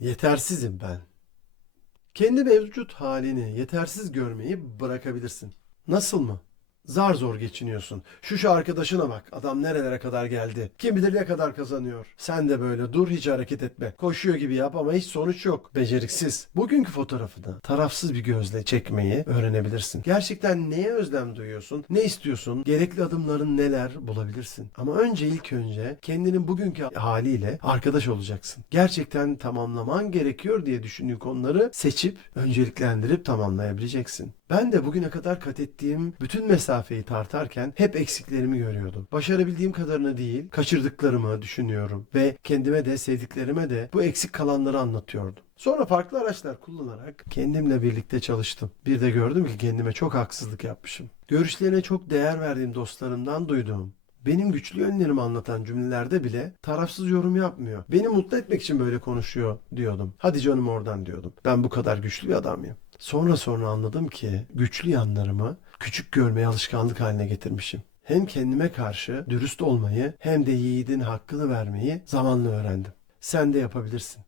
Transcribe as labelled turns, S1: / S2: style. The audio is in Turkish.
S1: Yetersizim ben. Kendi mevcut halini yetersiz görmeyi bırakabilirsin. Nasıl mı? Zar zor geçiniyorsun. Şu şu arkadaşına bak. Adam nerelere kadar geldi. Kim bilir ne kadar kazanıyor. Sen de böyle dur hiç hareket etme. Koşuyor gibi yap ama hiç sonuç yok. Beceriksiz. Bugünkü fotoğrafı da tarafsız bir gözle çekmeyi öğrenebilirsin. Gerçekten neye özlem duyuyorsun? Ne istiyorsun? Gerekli adımların neler bulabilirsin. Ama önce ilk önce kendinin bugünkü haliyle arkadaş olacaksın. Gerçekten tamamlaman gerekiyor diye düşündüğün konuları seçip önceliklendirip tamamlayabileceksin. Ben de bugüne kadar kat ettiğim bütün mesafeyi tartarken hep eksiklerimi görüyordum. Başarabildiğim kadarını değil, kaçırdıklarımı düşünüyorum ve kendime de sevdiklerime de bu eksik kalanları anlatıyordum. Sonra farklı araçlar kullanarak kendimle birlikte çalıştım. Bir de gördüm ki kendime çok haksızlık yapmışım. Görüşlerine çok değer verdiğim dostlarımdan duyduğum benim güçlü yönlerimi anlatan cümlelerde bile tarafsız yorum yapmıyor. Beni mutlu etmek için böyle konuşuyor diyordum. Hadi canım oradan diyordum. Ben bu kadar güçlü bir adam mıyım? Sonra sonra anladım ki güçlü yanlarımı küçük görmeye alışkanlık haline getirmişim. Hem kendime karşı dürüst olmayı hem de yiğidin hakkını vermeyi zamanla öğrendim. Sen de yapabilirsin.